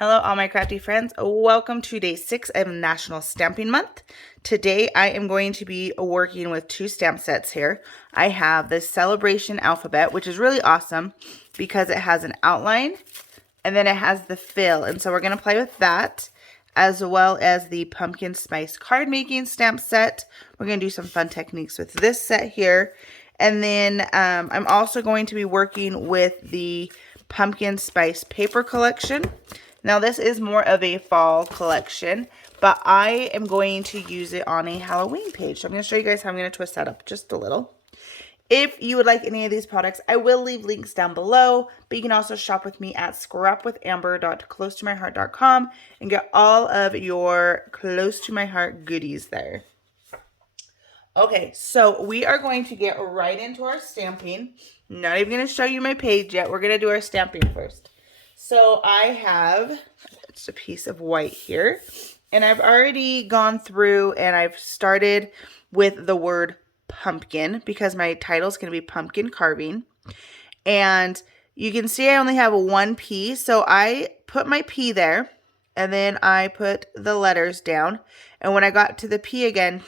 Hello, all my crafty friends. Welcome to day 6 of National Stamping Month. Today, I am going to be working with 2 stamp sets here. I have the Celebration Alphabet, which is really awesome because it has an outline and then it has the fill. And so we're going to play with that, as well as the Pumpkin Spice card making stamp set. We're going to do some fun techniques with this set here. And then I'm also going to be working with the Pumpkin Spice paper collection. Now this is more of a fall collection, but I am going to use it on a Halloween page. So I'm going to show you guys how I'm going to twist that up just a little. If you would like any of these products, I will leave links down below, but you can also shop with me at scrapwithamber.closetomyheart.com and get all of your close to my heart goodies there. Okay, so we are going to get right into our stamping. Not even going to show you my page yet. We're going to do our stamping first. So I have just a piece of white here, and I've already gone through and I've started with the word pumpkin because my title is going to be pumpkin carving. And you can see I only have one P, so I put my P there and then I put the letters down. And when I got to the P again,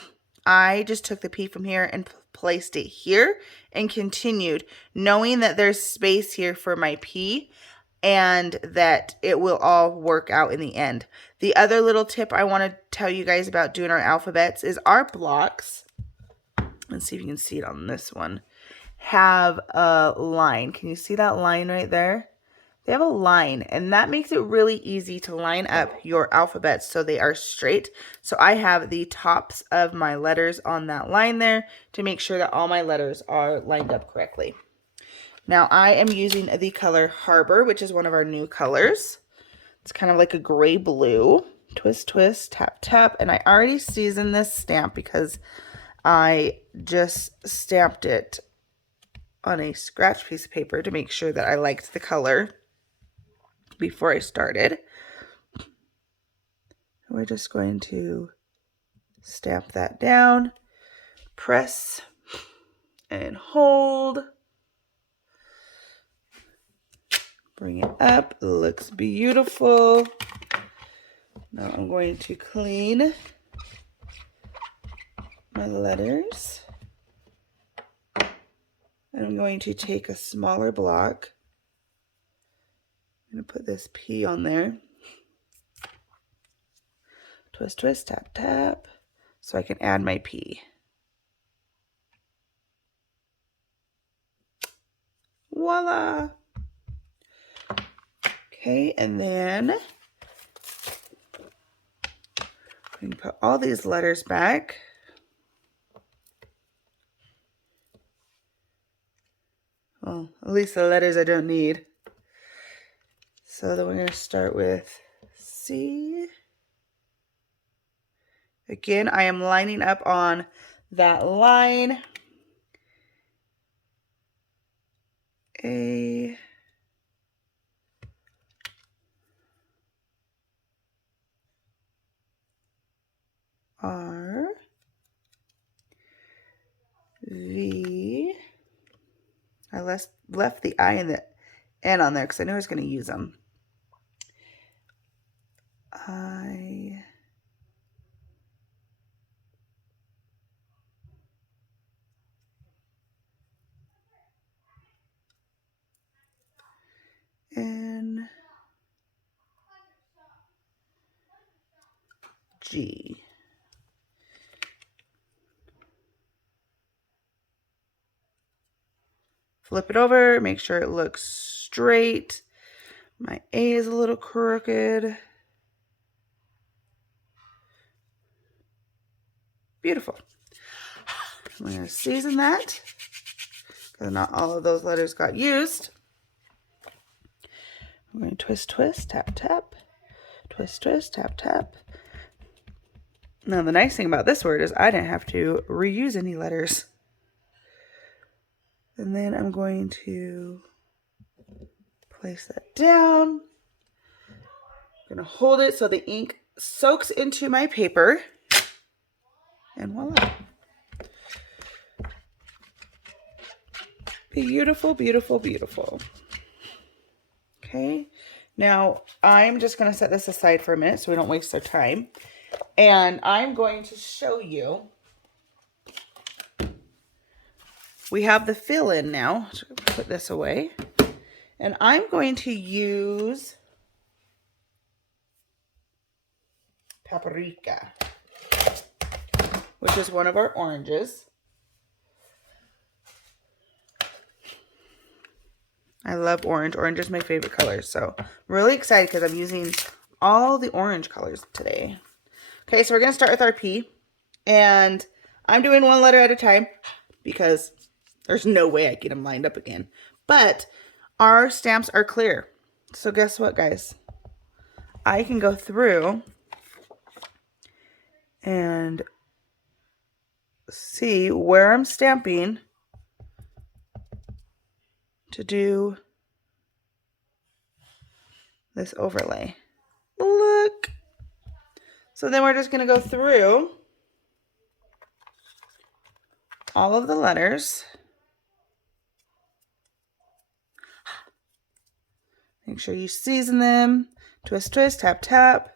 I just took the P from here and placed it here and continued, knowing that there's space here for my P and that it will all work out in the end. The other little tip I want to tell you guys about doing our alphabets is our blocks. Let's see if you can see it on this one. Have a line. Can you see that line right there? They have a line, and that makes it really easy to line up your alphabets so they are straight. So I have the tops of my letters on that line there to make sure that all my letters are lined up correctly. Now I am using the color Harbor, which is one of our new colors. It's kind of like a gray blue. Twist, twist, tap, tap. And I already seasoned this stamp because I just stamped it on a scratch piece of paper to make sure that I liked the color before I started. We're just going to stamp that down, press and hold. Bring it up. It looks beautiful. Now I'm going to clean my letters. And I'm going to take a smaller block. I'm going to put this P on there. Twist, twist, tap, tap. So I can add my P. Voila! Okay, and then I'm going to put all these letters back. Well, at least the letters I don't need. So then we're going to start with C. Again, I am lining up on that line. A. R. V. I left the I and the N on there because I knew I was going to use them. I. N. G. Flip it over, make sure it looks straight. My A is a little crooked. Beautiful. I'm going to season that because not all of those letters got used. I'm going to twist, twist, tap, tap. Twist, twist, tap, tap. Now the nice thing about this word is I didn't have to reuse any letters. And then I'm going to place that down. I'm going to hold it so the ink soaks into my paper. And voila. Beautiful, beautiful, beautiful. Okay. Now, I'm just going to set this aside for a minute so we don't waste our time. And I'm going to show you. We have the fill-in now. So put this away. And I'm going to use Paprika, which is one of our oranges. I love orange. Orange is my favorite color. So I'm really excited because I'm using all the orange colors today. Okay, so we're going to start with our P. And I'm doing one letter at a time because there's no way I get them lined up again. But our stamps are clear. So guess what, guys? I can go through and see where I'm stamping to do this overlay. Look. So then we're just going to go through all of the letters. Make sure you season them. Twist, twist, tap, tap.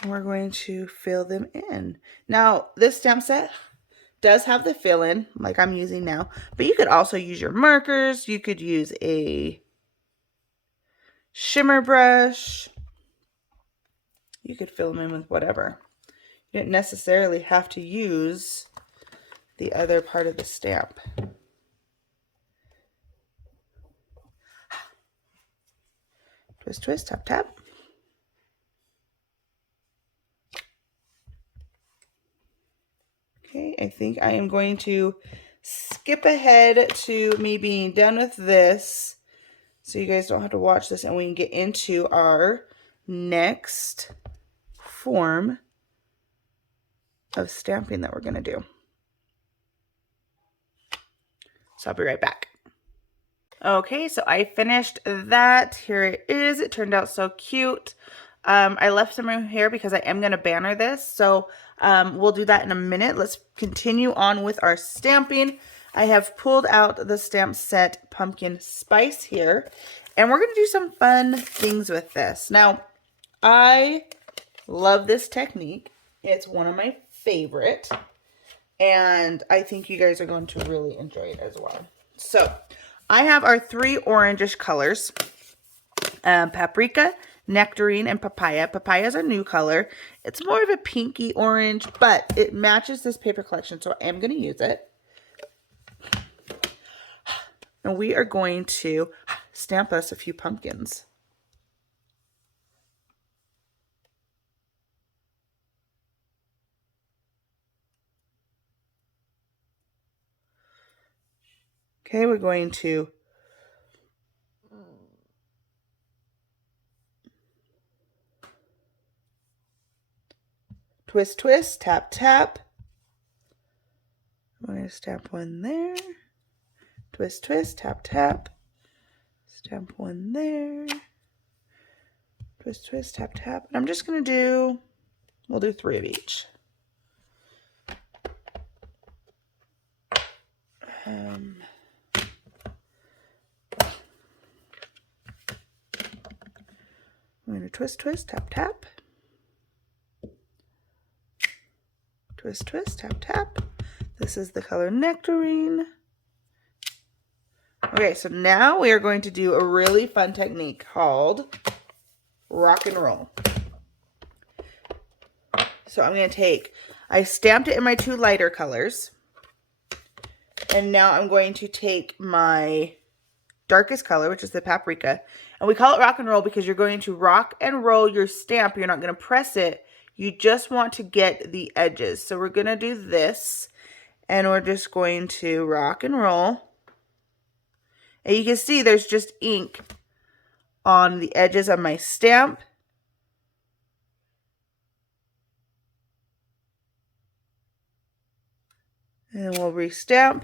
And we're going to fill them in. Now, this stamp set does have the fill-in, like I'm using now. But you could also use your markers. You could use a shimmer brush. You could fill them in with whatever. You didn't necessarily have to use the other part of the stamp. Twist, twist, tap, tap. Okay, I think I am going to skip ahead to me being done with this so you guys don't have to watch this and we can get into our next form of stamping that we're going to do. So I'll be right back. Okay, so I finished that. Here it is. It turned out so cute. I left some room here because I am going to banner this. So we'll do that in a minute. Let's continue on with our stamping. I have pulled out the stamp set Pumpkin Spice here. And we're going to do some fun things with this. Now, I love this technique. It's one of my favorite. And I think you guys are going to really enjoy it as well. So, I have our 3 orangish colors. Paprika, Nectarine, and Papaya. Papaya is a new color. It's more of a pinky orange, but it matches this paper collection, so I am going to use it. And we are going to stamp us a few pumpkins. Okay, we're going to twist, twist, tap, tap. I'm going to stamp one there. Twist, twist, tap, tap. Stamp one there. Twist, twist, tap, tap. And I'm just going to do, we'll do 3 of each. I'm going to twist, twist, tap, tap. Twist, twist, tap, tap. This is the color Nectarine. Okay, so now we are going to do a really fun technique called rock and roll. So I'm going to take, I stamped it in my 2 lighter colors. And now I'm going to take my darkest color, which is the Paprika. And we call it rock and roll because you're going to rock and roll your stamp. You're not going to press it. You just want to get the edges. So we're going to do this. And we're just going to rock and roll. And you can see there's just ink on the edges of my stamp. And we'll restamp.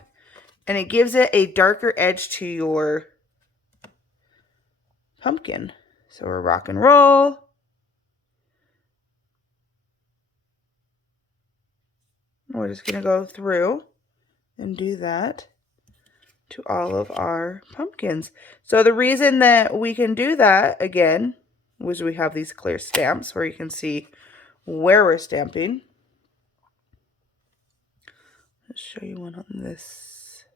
And it gives it a darker edge to your pumpkin. So we're rock and roll. we're just going to go through and do that to all of our pumpkins. So the reason that we can do that, again, was we have these clear stamps where you can see where we're stamping. Let's show you one on this.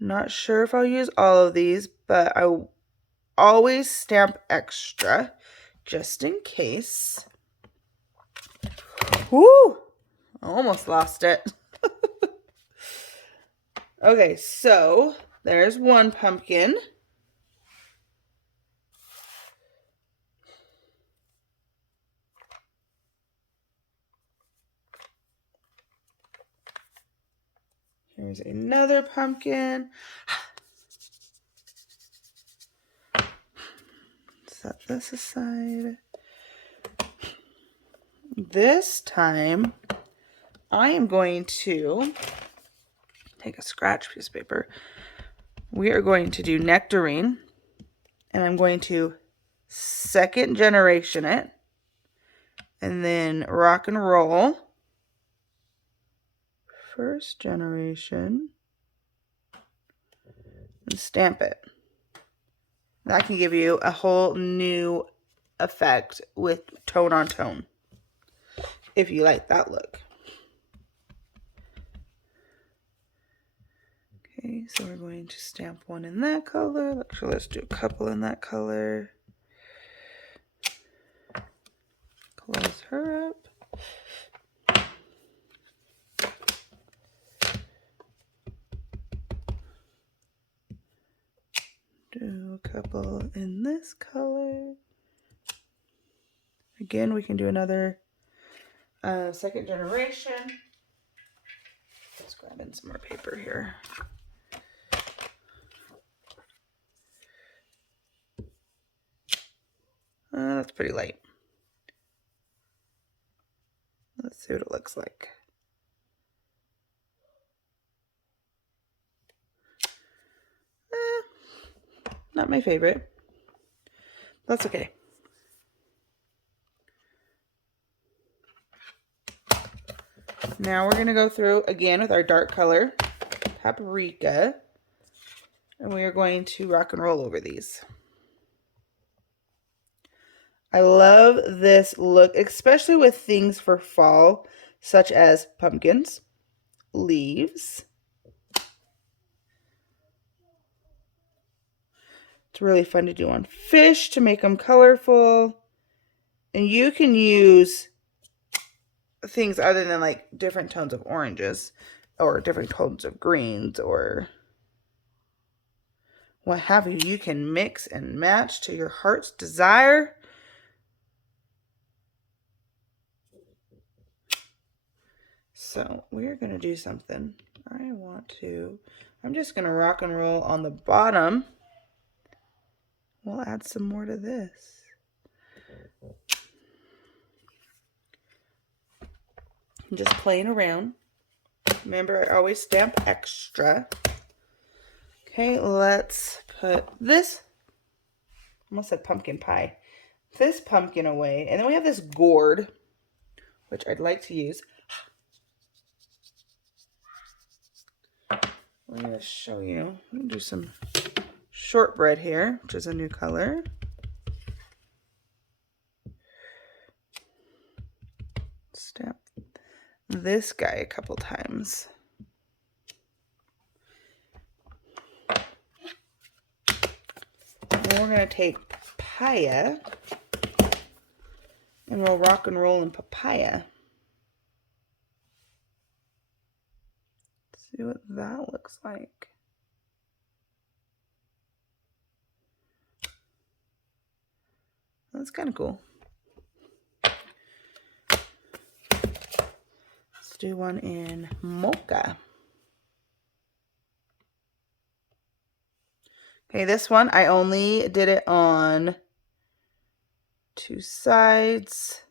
Not sure if I'll use all of these, but I always stamp extra just in case. Woo! Almost lost it. Okay, so there's one pumpkin. Here's another pumpkin. Set this aside. This time, I am going to take a scratch piece of paper. We are going to do Nectarine, and I'm going to second generation it, and then Rock and Roll, first generation, and stamp it. That can give you a whole new effect with tone on tone, if you like that look. Okay, so we're going to stamp one in that color. Actually, let's do a couple in that color. Close her up. Do a couple in this color. Again, we can do another second generation. Let's grab in some more paper here. That's pretty light. Let's see what it looks like. Not my favorite. That's okay. Now we're going to go through again with our dark color, Paprika, and we are going to rock and roll over these. I love this look, especially with things for fall, such as pumpkins, leaves. It's really fun to do on fish to make them colorful. And you can use things other than like different tones of oranges or different tones of greens or what have you. You can mix and match to your heart's desire. So we're going to do something. I'm just going to rock and roll on the bottom. We'll add some more to this. I'm just playing around. Remember, I always stamp extra. Okay, let's put this, almost said pumpkin pie, this pumpkin away. And then we have this gourd, which I'd like to use. I'm going to show you. I'm going to do some shortbread here, which is a new color. Stamp this guy a couple times. And we're going to take papaya and we'll rock and roll in papaya. See what that looks like. That's kind of cool. Let's do one in mocha. Okay, this one I only did it on 2 sides.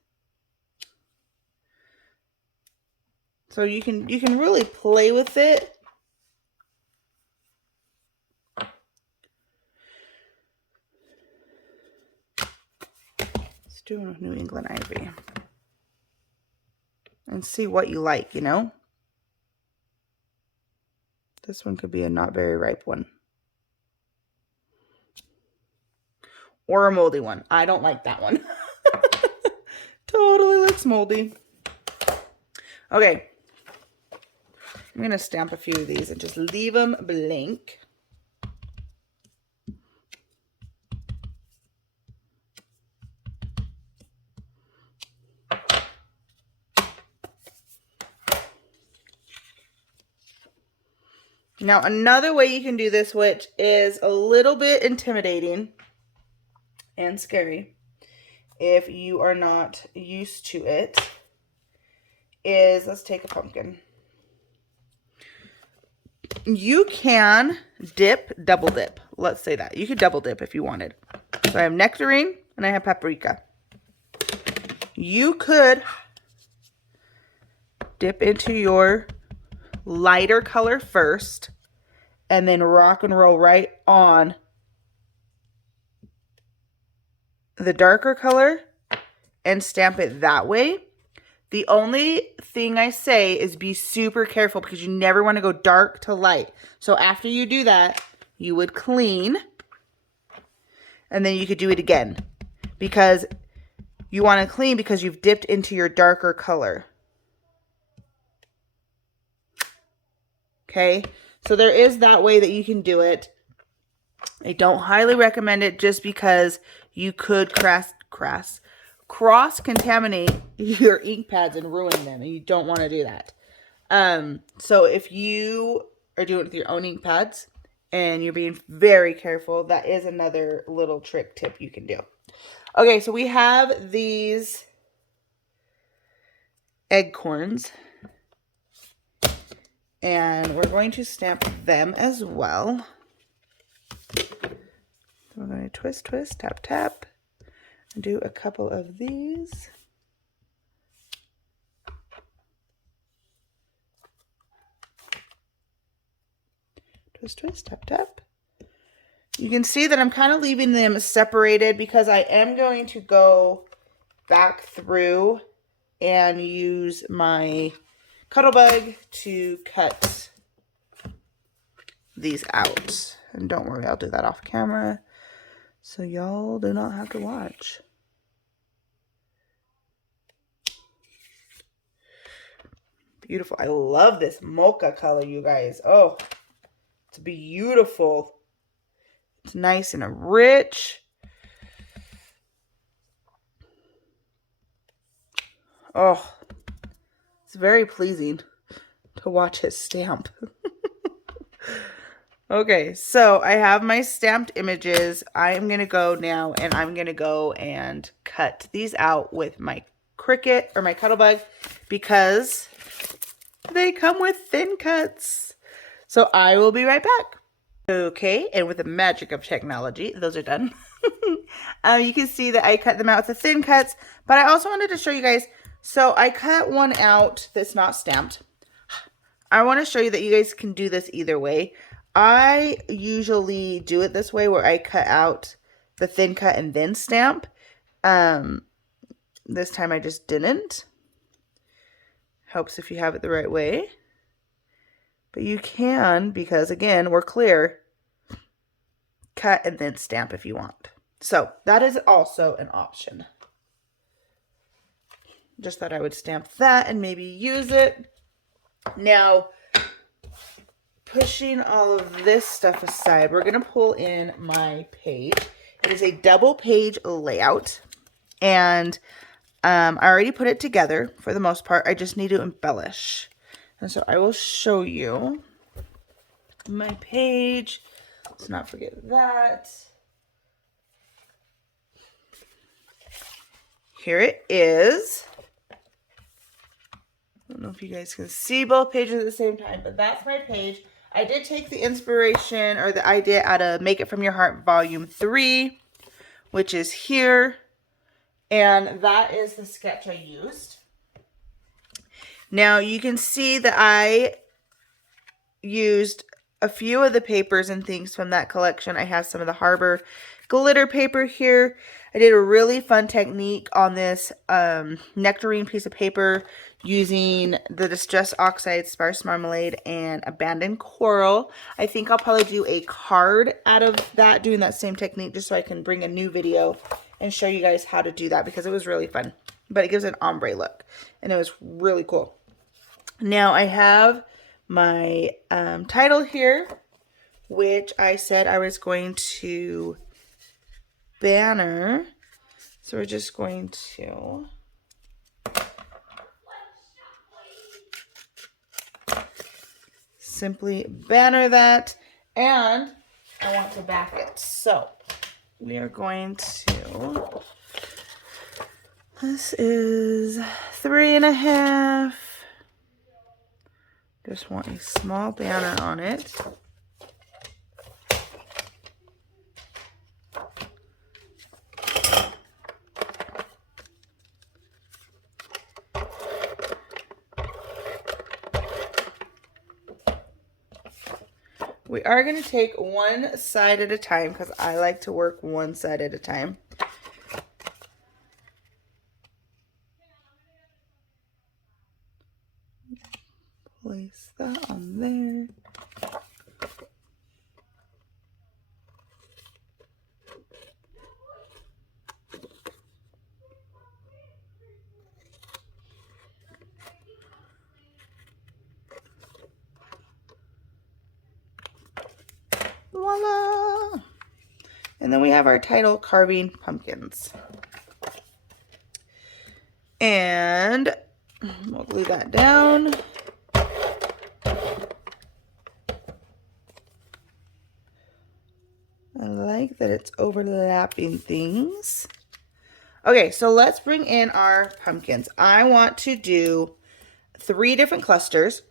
So you can really play with it. doing New England Ivy. And see what you like, you know? This one could be a not very ripe one. Or a moldy one. I don't like that one. Totally looks moldy. Okay. I'm going to stamp a few of these and just leave them blank. Now, another way you can do this, which is a little bit intimidating and scary if you are not used to it, is let's take a pumpkin. You can double dip. Let's say that. You could double dip if you wanted. So I have nectarine and I have paprika. You could dip into your lighter color first and then rock and roll right on the darker color and stamp it that way. The only thing I say is be super careful because you never want to go dark to light. So after you do that, you would clean and then you could do it again because you want to clean because you've dipped into your darker color. Okay, so there is that way that you can do it. I don't highly recommend it just because you could cross-contaminate your ink pads and ruin them, and you don't want to do that. So if you are doing it with your own ink pads and you're being very careful, that is another little trick tip you can do. Okay, so we have these acorns. And we're going to stamp them as well. So we're going to twist, twist, tap, tap, and do a couple of these. Twist, twist, tap, tap. You can see that I'm kind of leaving them separated because I am going to go back through and use my Cuttlebug to cut these out. And don't worry, I'll do that off camera so y'all do not have to watch. Beautiful. I love this mocha color, you guys. Oh, it's beautiful. It's nice and rich. Oh, it's very pleasing to watch it stamp. Okay, so I have my stamped images. I am going to go now and I'm going to go and cut these out with my Cricut or my Cuttlebug because they come with thin cuts. So I will be right back. Okay, and with the magic of technology, those are done. You can see that I cut them out with the thin cuts, but I also wanted to show you guys. So I cut one out that's not stamped. I want to show you that you guys can do this either way. I usually do it this way where I cut out the thin cut and then stamp. This time I just didn't. Helps if you have it the right way. But you can, because again, we're clear, cut and then stamp if you want. So that is also an option. Just thought I would stamp that and maybe use it. Now, pushing all of this stuff aside, we're going to pull in my page. It is a double page layout. And I already put it together for the most part. I just need to embellish. And so I will show you my page. Let's not forget that. Here it is. I don't know if you guys can see both pages at the same time, but that's my page. I did take the inspiration or the idea out of Make It From Your Heart Volume 3, which is here. And that is the sketch I used. Now you can see that I used a few of the papers and things from that collection. I have some of the Harbor glitter paper here. I did a really fun technique on this nectarine piece of paper using the Distress Oxide, Sparse Marmalade, and Abandoned Coral. I think I'll probably do a card out of that, doing that same technique, just so I can bring a new video and show you guys how to do that, because it was really fun. But it gives an ombre look, and it was really cool. Now I have my title here, which I said I was going to banner. So we're just going to simply banner that, and I want to back it. So we are going to, this is 3.5. Just want a small banner on it. We are going to take one side at a time, because I like to work one side at a time. Place that on there. Voila! And then we have our title, Carving Pumpkins. And we'll glue that down. I like that it's overlapping things. Okay, so let's bring in our pumpkins. I want to do 3 different clusters.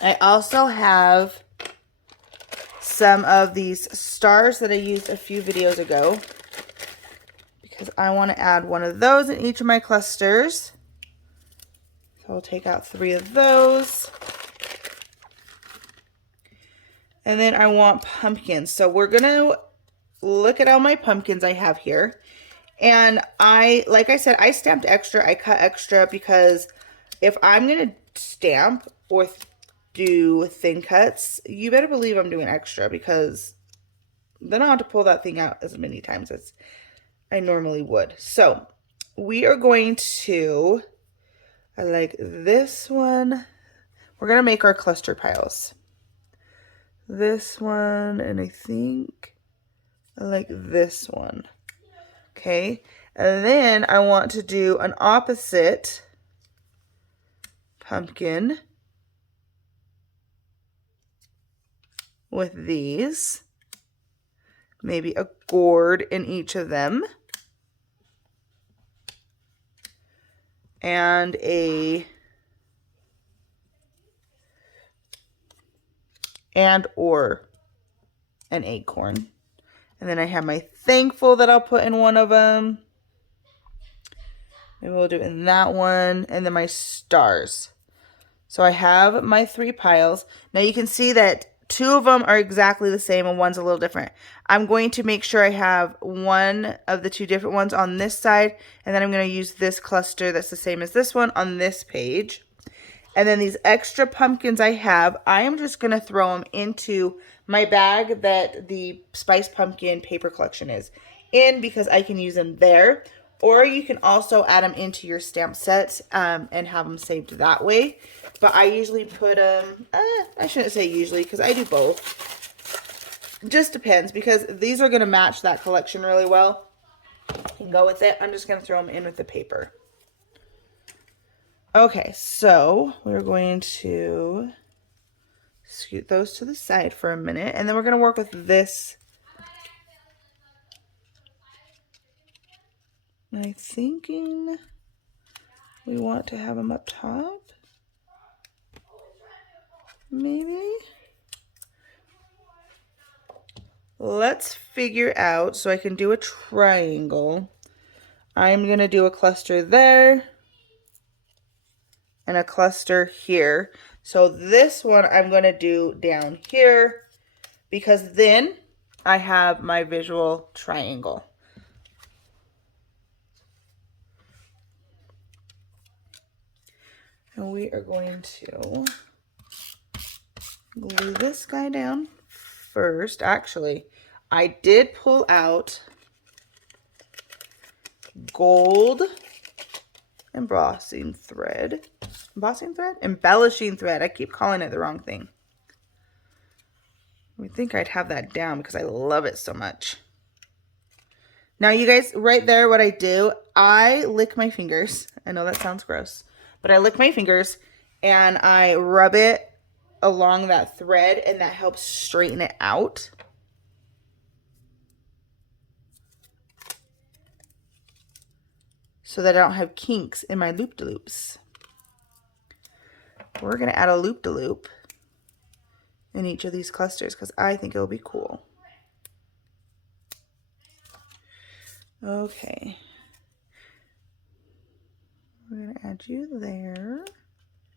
I also have some of these stars that I used a few videos ago, because I want to add one of those in each of my clusters. So I'll take out 3 of those. And then I want pumpkins. So we're going to look at all my pumpkins I have here. And like I said, I stamped extra. I cut extra because if I'm going to stamp or do thin cuts, you better believe I'm doing extra, because then I'll have to pull that thing out as many times as I normally would. So we are going to, I like this one. We're going to make our cluster piles. This one, and I think I like this one. Okay, and then I want to do an opposite pumpkin with these. Maybe a gourd in each of them. And or an acorn. And then I have my thankful that I'll put in one of them. Maybe we'll do it in that one. And then my stars. So I have my 3 piles. Now you can see that 2 of them are exactly the same and one's a little different. I'm going to make sure I have one of the 2 different ones on this side. And then I'm going to use this cluster that's the same as this one on this page. And then these extra pumpkins I have, I am just going to throw them into my bag that the Spice Pumpkin paper collection is in, because I can use them there. Or you can also add them into your stamp sets and have them saved that way. But I usually put them, I shouldn't say usually, because I do both. Just depends, because these are going to match that collection really well and go with it. I'm just going to throw them in with the paper. Okay, so we're going to scoot those to the side for a minute, and then we're going to work with this. I'm thinking we want to have them up top. Maybe. Let's figure out, so I can do a triangle. I'm going to do a cluster there and a cluster here. So this one I'm going to do down here, because then I have my visual triangle. And we are going to glue this guy down first. Actually, I did pull out gold embellishing thread. Embellishing thread. I keep calling it the wrong thing. I think I'd have that down because I love it so much. Now you guys, right there, what I do, I lick my fingers. I know that sounds gross, but I lick my fingers and I rub it along that thread, and that helps straighten it out. So that I don't have kinks in my loop-de-loops. We're gonna add a loop-de-loop in each of these clusters because I think it'll be cool. Okay. We're gonna add you there.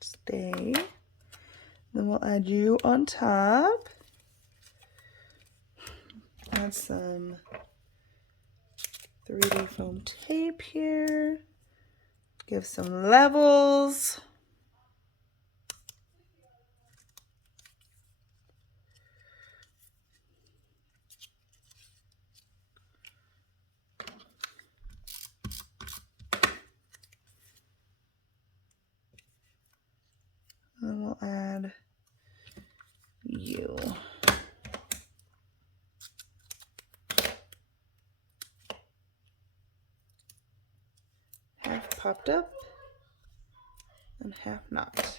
Stay. Then we'll add you on top. Add some 3D foam tape here. Give some levels. And then we'll add you. Half popped up and half not.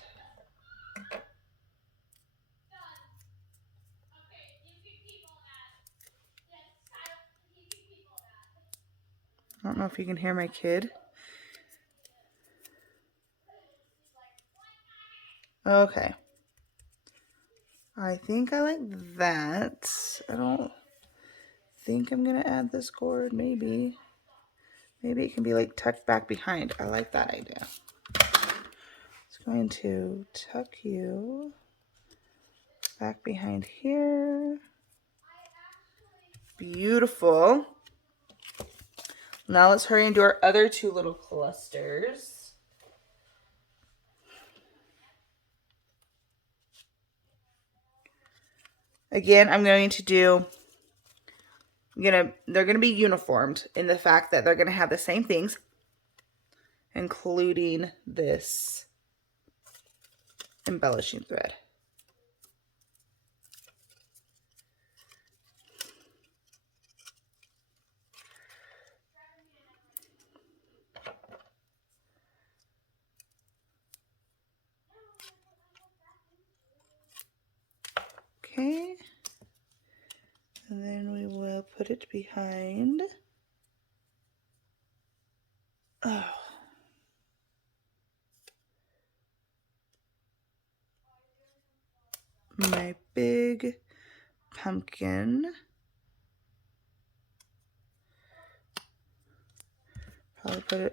I don't know if you can hear my kid. Okay. I think I like that. I don't think I'm gonna add this cord. Maybe it can be like tucked back behind. I like that idea. It's going to tuck you back behind here. Beautiful. Now let's hurry and do our other two little clusters. Again, they're gonna be uniformed in the fact that they're gonna have the same things, including this embellishing thread. Okay, and then we will put it behind. Oh. My big pumpkin.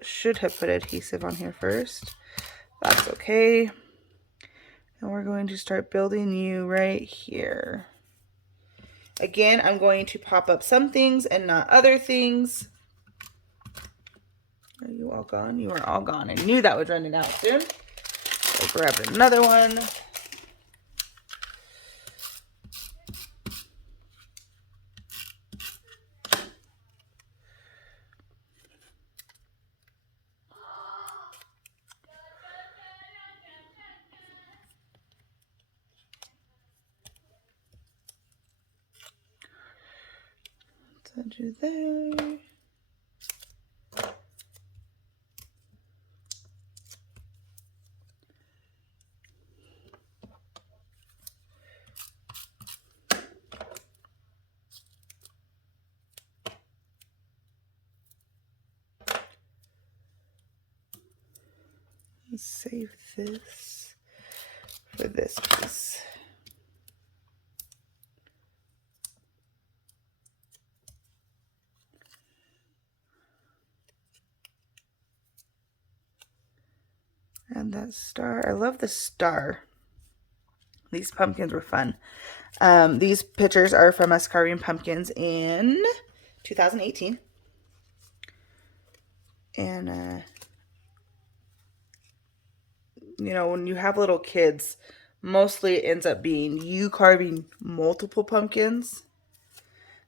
Should have put adhesive on here first. That's okay. And we're going to start building you right here. Again, I'm going to pop up some things and not other things. Are you all gone? You are all gone. I knew that was running out soon. I grabbed another one. Let's add you there. Let's save this for this piece. And that star, I love the star. These pumpkins were fun. These pictures are from us carving pumpkins in 2018. And, you know, when you have little kids, mostly it ends up being you carving multiple pumpkins.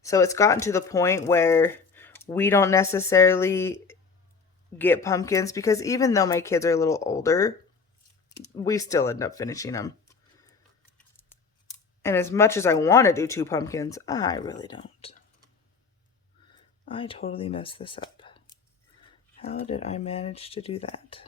So it's gotten to the point where we don't necessarily get pumpkins because even though my kids are a little older, we still end up finishing them. And as much as I want to do 2 pumpkins, I really don't. I totally messed this up. How did I manage to do that?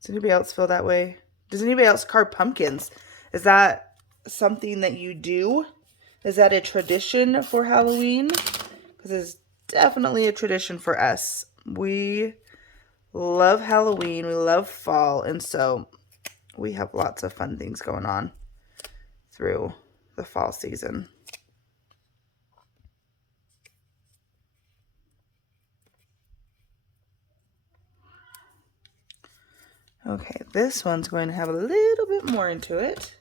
Does anybody else feel that way? Does anybody else carve pumpkins? Is that something that you do? Is that a tradition for Halloween? Because it's definitely a tradition for us. We love Halloween. We love fall. And so we have lots of fun things going on through the fall season. Okay, this one's going to have a little bit more into it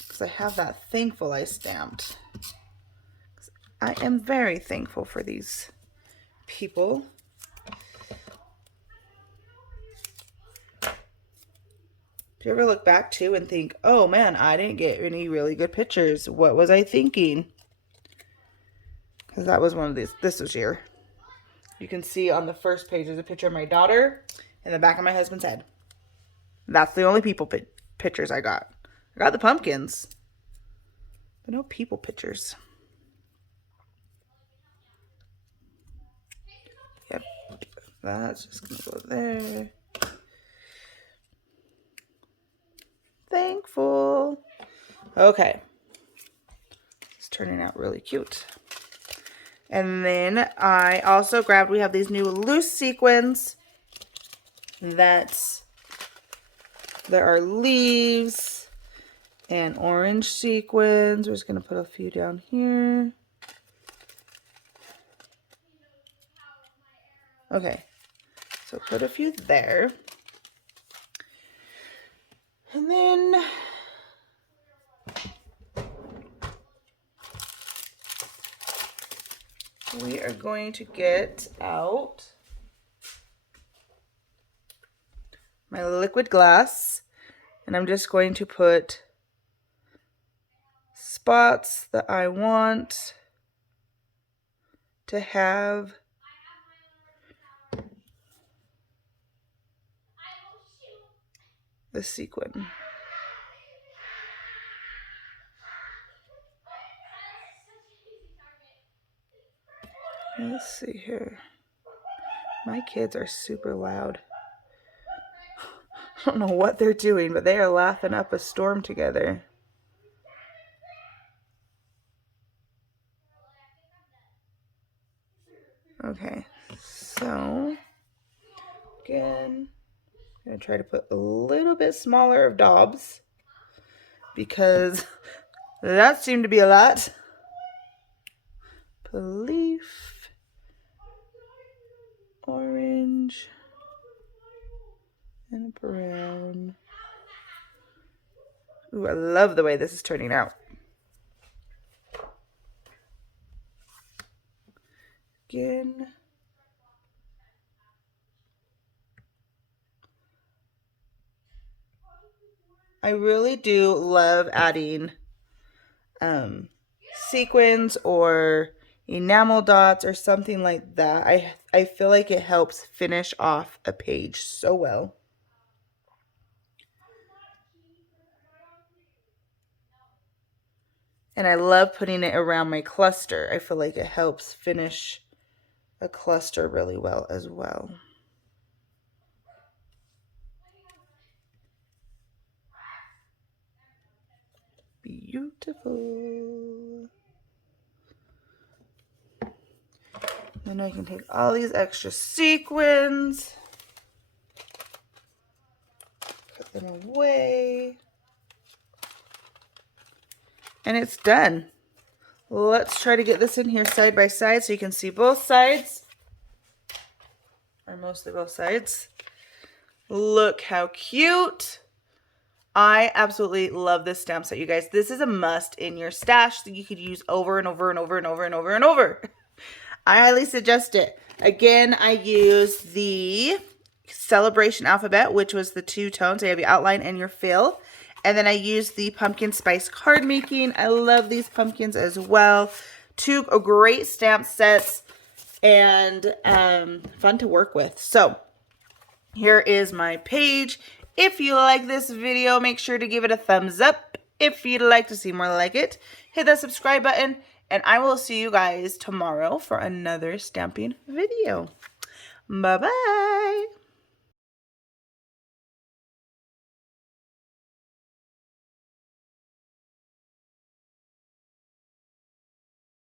because I have that thankful I stamped. I am very thankful for these people. Do you ever look back too and think, oh man, I didn't get any really good pictures. What was I thinking? Because that was one of these. This was here. You can see on the first page there's a picture of my daughter and the back of my husband's head. That's the only people pictures I got. I got the pumpkins, but no people pictures. Yep, that's just gonna go there. Thankful. Okay, it's turning out really cute. And then I also grabbed, we have these new loose sequins that there are leaves and orange sequins. We're just going to put a few down here. Okay, so put a few there. And then we are going to get out my liquid glass, and I'm just going to put spots that I want to have the sequin. Let's see here. My kids are super loud. I don't know what they're doing, but they are laughing up a storm together. Okay, so again, I'm going to try to put a little bit smaller of daubs because that seemed to be a lot. Put a leaf, orange, and a brown. Ooh, I love the way this is turning out. Again. I really do love adding sequins or enamel dots or something like that. I feel like it helps finish off a page so well. And I love putting it around my cluster. I feel like it helps finish a cluster really well as well. Beautiful. Then I can take all these extra sequins, put them away, and it's done. Let's try to get this in here side by side so you can see both sides, or mostly both sides. Look how cute. I absolutely love this stamp set, you guys. This is a must in your stash that you could use over and over and over and over and over and over. I highly suggest it. Again, I use the Celebration Alphabet, which was the 2 tones. So you have your outline and your fill. And then I use the Pumpkin Spice card making. I love these pumpkins as well. 2 great stamp sets and fun to work with. So here is my page. If you like this video, make sure to give it a thumbs up. If you'd like to see more like it, hit that subscribe button. And I will see you guys tomorrow for another stamping video. Bye-bye.